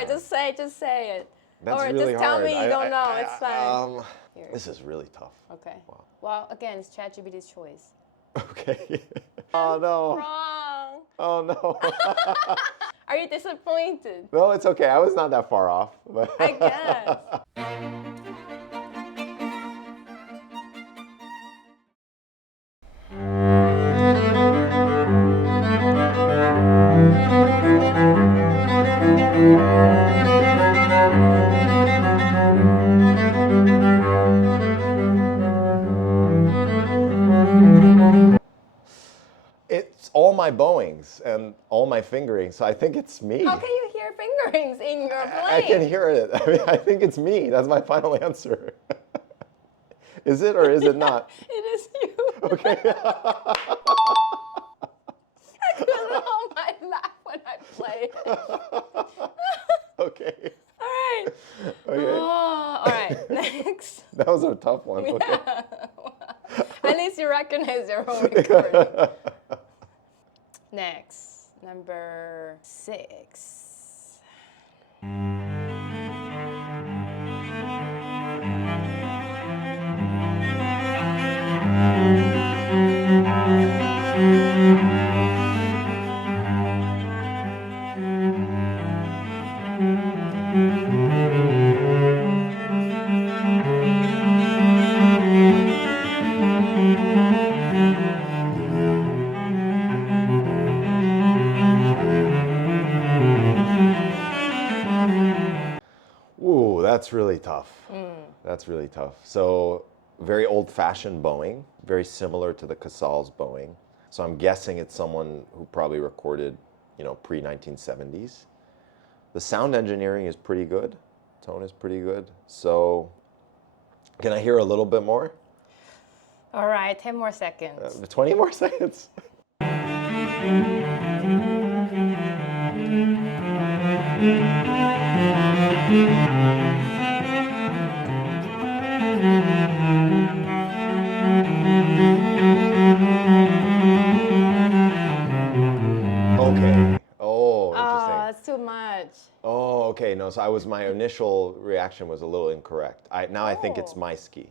right, just say it. That's or really just tell hard. me you don't know. It's fine. Here. This is really tough. Okay. Wow. Well, again, it's ChatGPT's choice. Okay. Oh no. Wrong. Oh no. Are you disappointed? No, it's okay. I was not that far off. But I guess. It's all my bowings and all my fingering, so I think it's me. How can you hear fingerings in your plane? I can hear it. I mean, I think it's me. That's my final answer. Is it or is it not? It is you. Okay. I couldn't hold my laugh when I played it. Okay. All right. Okay. Oh, all right. Next. That was a tough one. Okay. At least you recognize your own recording. Next, number 6. Ooh, that's really tough. That's really tough. So, very old-fashioned bowing, very similar to the Casals bowing. So I'm guessing it's someone who probably recorded, pre-1970s. The sound engineering is pretty good. Tone is pretty good. So, can I hear a little bit more? All right, 10 more seconds. 20 more seconds. Okay. Oh, interesting. Oh, it's too much. Oh, okay. No, so my initial reaction was a little incorrect. Now I think it's Oh. Maisky.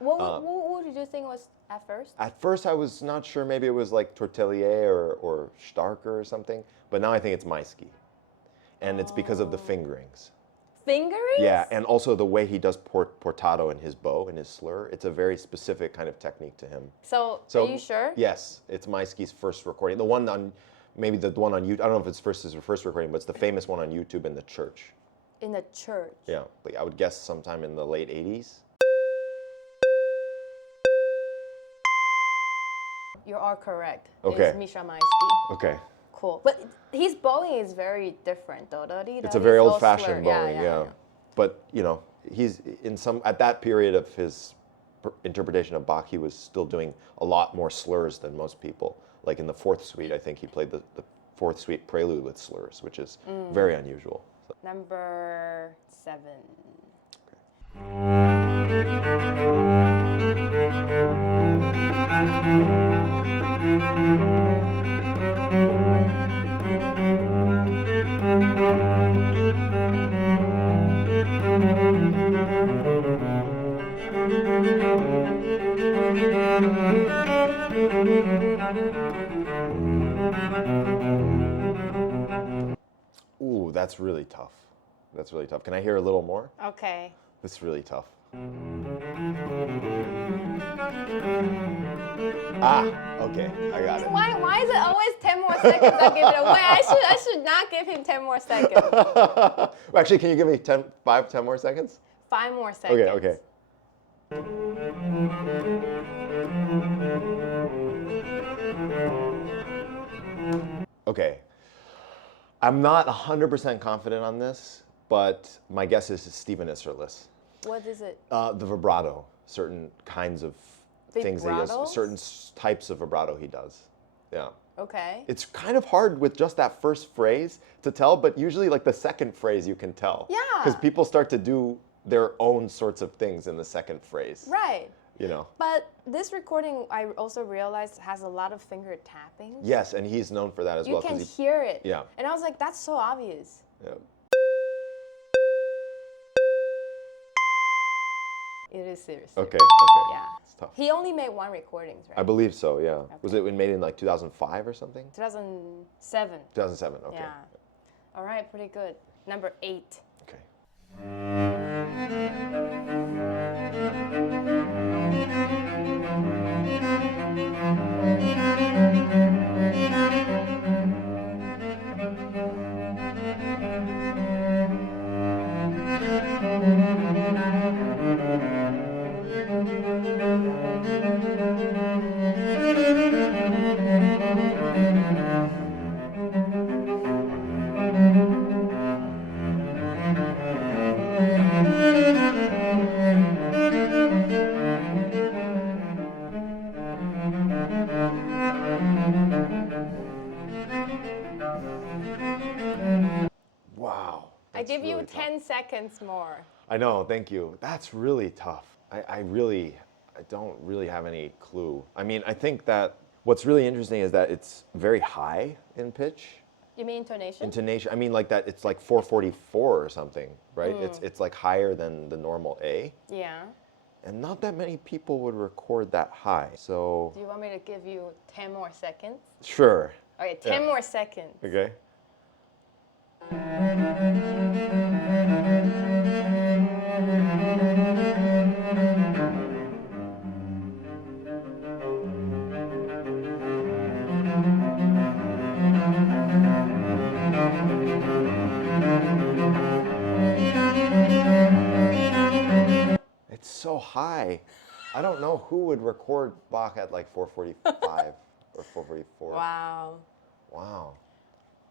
What did you think was at first? At first, I was not sure. Maybe it was like Tortelier or Starker or something. But now I think it's Maisky. And it's because of the fingerings. Fingerings? Yeah, and also the way he does portato in his bow, in his slur. It's a very specific kind of technique to him. So are you sure? Yes, it's Maisky's first recording. The one on, maybe the one on YouTube. I don't know if it's his first recording, but it's the famous one on YouTube in the church. In the church. Yeah, like I would guess sometime in the late 80s. You are correct. Okay. It's Misha Maisky. Okay. Cool. But his bowing is very different, though. It's a very old-fashioned bowing, yeah. But he's at that period of his interpretation of Bach, he was still doing a lot more slurs than most people. Like in the Fourth Suite, I think he played the Fourth Suite prelude with slurs, which is very unusual. So. Number 7. Ooh, that's really tough. That's really tough. Can I hear a little more? Okay. This is really tough. Ah, okay, I got it. Why is it always 10 more seconds I give it away? I should not give him 10 more seconds. Well, actually, can you give me 10 more seconds? 5 more seconds. Okay. Okay. I'm not 100% confident on this, but my guess is Stephen Isserlis. What is it? The vibrato, certain kinds of things that he Vibratos? does, certain types of vibrato he does. Yeah. Okay. It's kind of hard with just that first phrase to tell, but usually like the second phrase you can tell. Yeah. Because people start to do their own sorts of things in the second phrase. Right. You know. But this recording, I also realized, has a lot of finger tapping. Yes, and he's known for that as well. You can 'cause hear it. Yeah. And I was like, that's so obvious. Yeah. It is serious. Okay, okay. Yeah. It's tough. He only made one recordings, I right? believe so, yeah. Was it made in like 2005 or something? 2007. 2007, okay. Yeah. All right, pretty good. Number 8. Okay. Wow. I that's give you really tough. 10 seconds more. I know, thank you. That's really tough. I don't really have any clue. I mean, I think that what's really interesting is that it's very high in pitch. You mean intonation? Intonation, I mean like that it's like 444 or something, right? It's like higher than the normal A. Yeah. And not that many people would record that high. So, Do you want me to give you 10 more seconds? sure. Okay, 10 Yeah. more seconds. Okay. It's so high. I don't know who would record Bach at like 445 or 444. Wow. Wow.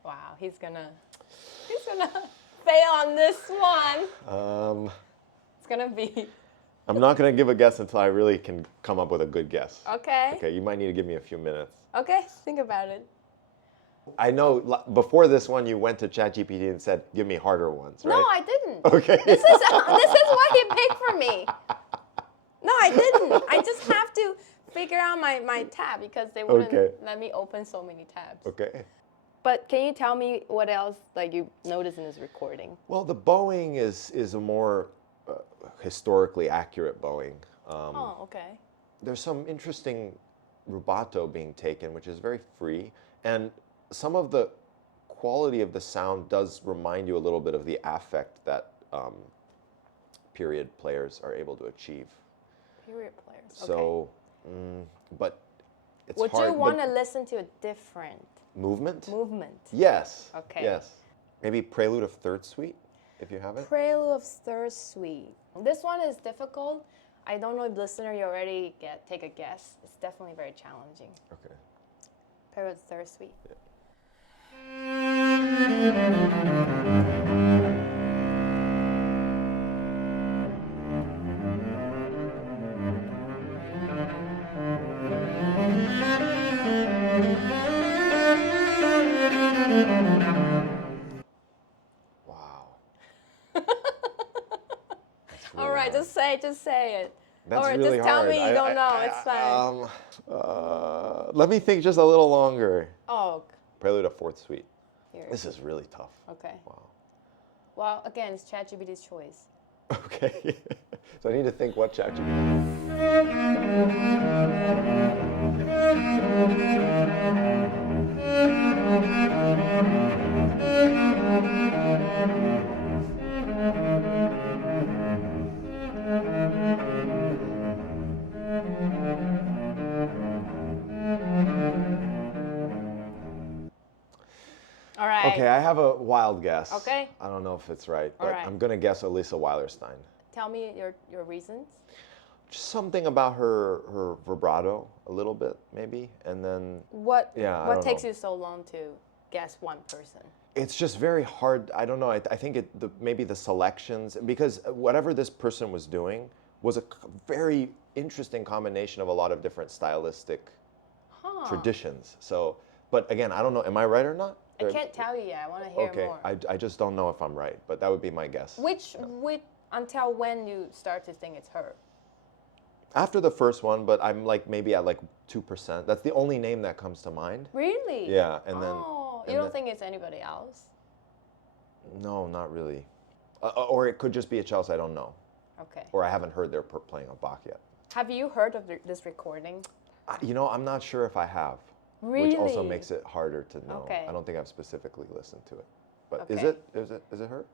Wow, he's gonna fail on this one. It's gonna be I'm not going to give a guess until I really can come up with a good guess. okay. Okay, you might need to give me a few minutes. Okay, think about it. I know before this one you went to ChatGPT and said, give me harder ones, right? No, I didn't. Okay. This is what he picked for me. No, I didn't. I just have to figure out my tab because they wouldn't Okay. let me open so many tabs. Okay. But can you tell me what else like you noticed in this recording? Well, the bowing is a more historically accurate bowing. Oh, okay. There's some interesting rubato being taken, which is very free, and some of the quality of the sound does remind you a little bit of the affect that period players are able to achieve. Period players. Okay. So, but it's Would hard. you but want to listen to a different movement? movement? Yes. Okay. Yes. Maybe Prelude of Third Suite, if you have it. Prelude of Third Suite. This one is difficult. I don't know if listener you already take a guess. It's definitely very challenging. Okay. Prelude of Third Suite. Wow. All right, just say it. That's or really just tell hard. me you don't know. It's fine. Let me think just a little longer. Oh, Prelude of Fourth Suite. here. This is really tough. Okay. Wow. Well, again, it's ChatGPT's choice. Okay. So I need to think what ChatGPT. All right. Okay, I have a wild guess. Okay. I don't know if it's right, but Alright. I'm gonna guess Elisa Weilerstein. Tell me your reasons. Just something about her vibrato, a little bit maybe, and then What Yeah, I what don't takes know. you so long to guess one person? it's just very hard. I don't know. I think maybe the selections, because whatever this person was doing was a very interesting combination of a lot of different stylistic Huh. traditions. So, but again, I don't know. Am I right or not? I can't tell you yet. I want to hear Okay, more. I just don't know if I'm right, but that would be my guess. Which until when you start to think it's her? After the first one, but I'm like maybe at like 2%. That's the only name that comes to mind. Really? Yeah, and then Oh, you and don't then- think it's anybody else? no, not really. Or it could just be a Chelsea. I don't know. Okay. or I haven't heard they're playing a Bach yet. Have you heard of this recording? You know, I'm not sure if I have, which also Really? makes it harder to know. Okay. I don't think I've specifically listened to it. But Okay. is it her?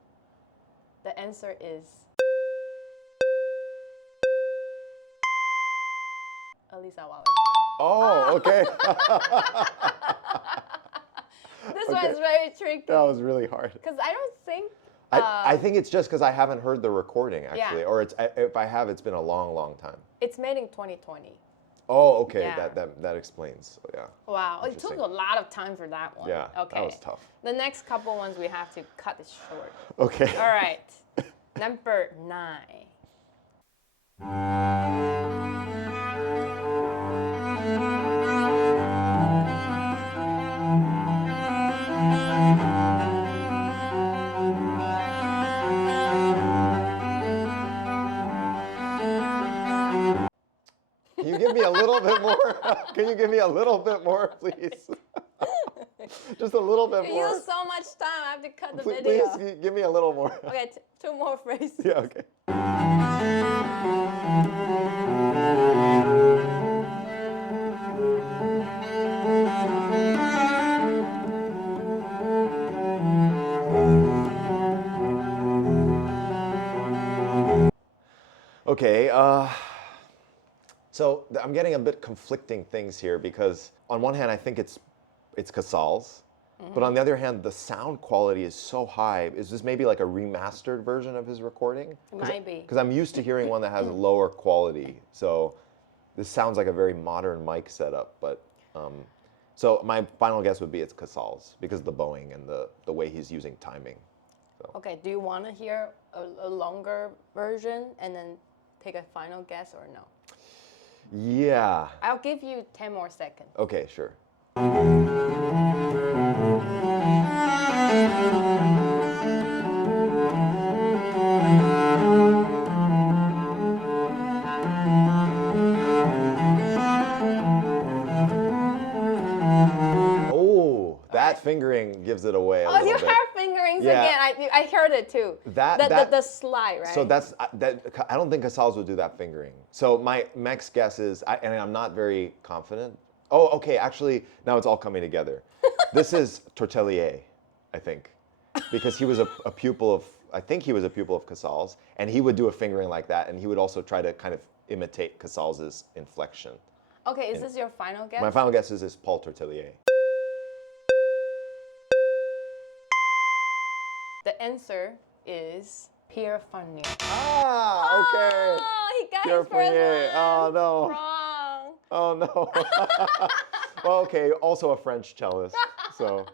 The answer is Elisa Wallerstein. Oh, okay. This Okay. one's very tricky. That was really hard. Because I don't think. I think it's just because I haven't heard the recording actually, Yeah. or if I have, it's been a long, long time. It's made in 2020. Oh, okay, Yeah. that explains. Yeah, Wow, it took Interesting. a lot of time for that one. yeah, Okay. that was tough. The next couple ones we have to cut it short. Okay. All right. Number 9. Can you give me a little bit more? Can you give me a little bit more, please? Just a little bit You more. use so much time, I have to cut the Please, video. give me a little more. Okay, 2 more phrases. Yeah, okay. Okay, so I'm getting a bit conflicting things here because on one hand I think it's Casals, but on the other hand the sound quality is so high. Is this maybe like a remastered version of his recording? It might be. Because I'm used to hearing one that has lower quality. So this sounds like a very modern mic setup, but so my final guess would be it's Casals because of the bowing and the way he's using timing. Okay, do you want to hear a longer version and then take a final guess or no? Yeah. I'll give you 10 more seconds. Okay, sure. Oh, that fingering gives it away a Oh, little you bit. have fingerings Yeah. again. I heard it too. The slide, right? So I don't think Casals would do that fingering. So my next guess is, and I'm not very confident. Oh, okay, actually, now it's all coming together. This is Tortelier, I think, because he was a pupil of, I think he was a pupil of Casals, and he would do a fingering like that, and he would also try to kind of imitate Casals's inflection. Okay, is this your final guess? My final guess is Paul Tortelier. The answer is Pierre Fournier. Ah, okay. Oh, he got Pierre his first Fournier. one. Oh, no. Wrong. Oh no. Well, okay, also a French cellist. So,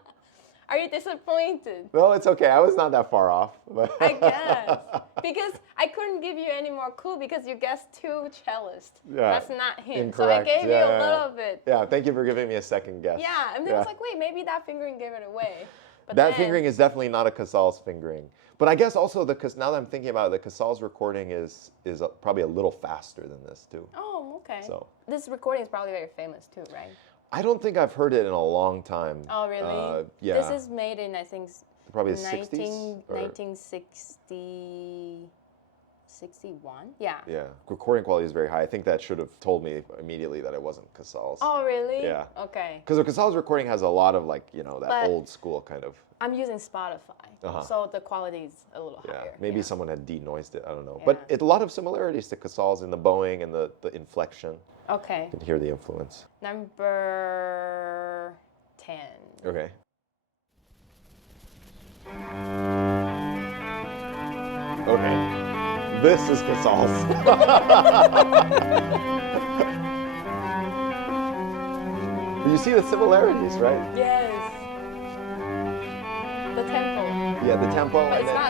Are you disappointed? no, it's okay. I was not that far off. But I guess. Because I couldn't give you any more clue because you guessed 2 cellists. Yeah, That's not him. incorrect. So I gave you Yeah, a yeah, little bit. Yeah, thank you for giving me a second guess. Yeah, and then I was like, wait, maybe that fingering gave it away. But That then, fingering is definitely not a Casals fingering. But I guess also now that I'm thinking about it, the Casals recording is probably a little faster than this too. Oh, okay. So. This recording is probably very famous too, right? I don't think I've heard it in a long time. Oh, really? Yeah. This is made in, I think, Probably the 60s? or- 1960, 61? Yeah. Yeah, recording quality is very high. I think that should have told me immediately that it wasn't Casals. Oh, really? Yeah. Okay. Because the Casals recording has a lot of that But- old school kind of. I'm using Spotify, Uh-huh. so the quality is a little Yeah, higher. maybe yeah. someone had denoised it. I don't know. But Yeah. it's a lot of similarities to Casals in the bowing and the inflection. Okay. You can hear the influence. Number 10. Okay. Okay. This is Casals. You see the similarities, right? Yes. The tempo. Yeah, the tempo. But and it's then-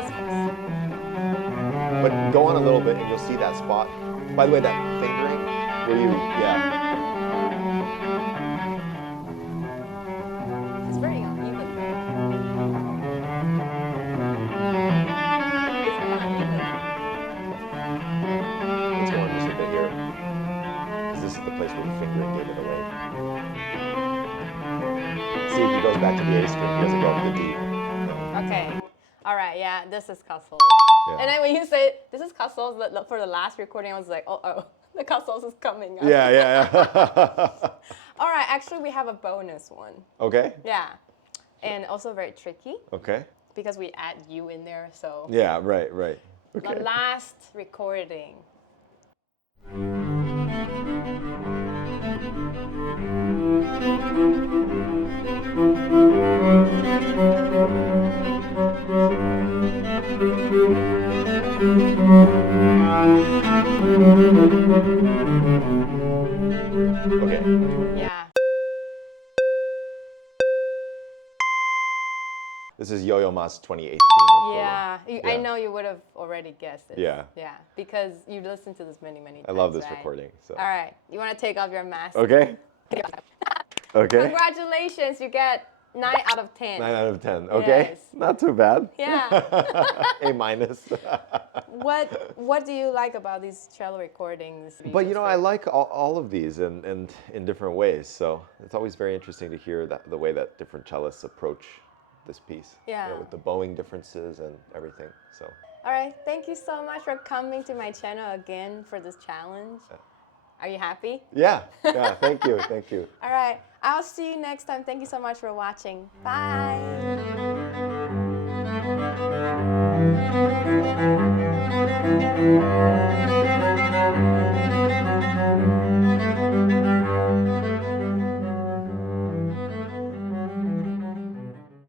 not. But go on a little bit and you'll see that spot. By the way, that fingering where you, yeah. It's very uneven. It's not uneven. Let's go on just a bit here. Because this is the place where the fingering gave it away. See, if he goes back to the A string, he doesn't go to the D. Okay. All right, yeah, this is Castles. Yeah. And then when you say this is Castles for the last recording, I was like, oh, the Castles is coming up. Yeah. All right, actually, we have a bonus one. Okay. Yeah, and also very tricky Okay. because we add you in there. So Yeah, right. Okay. the last recording. Okay. Yeah. This is Yo-Yo Ma's 2018 recording. Yeah, I Yeah. know you would have already guessed it. Yeah. Yeah, because you've listened to this many times. I love this right? recording. So. All right, you want to take off your mask? Okay. Okay. Congratulations, you get 9 out of 10. 9 out of 10. Okay. Yes. Not too bad. Yeah. A minus. What do you like about these cello recordings? But you know, I like all of these and in different ways. So it's always very interesting to hear the way that different cellists approach this piece. Yeah. You know, with the bowing differences and everything. So. All right, thank you so much for coming to my channel again for this challenge. Are you happy? Yeah. Thank you. Thank you. All right, I'll see you next time. Thank you so much for watching. Bye.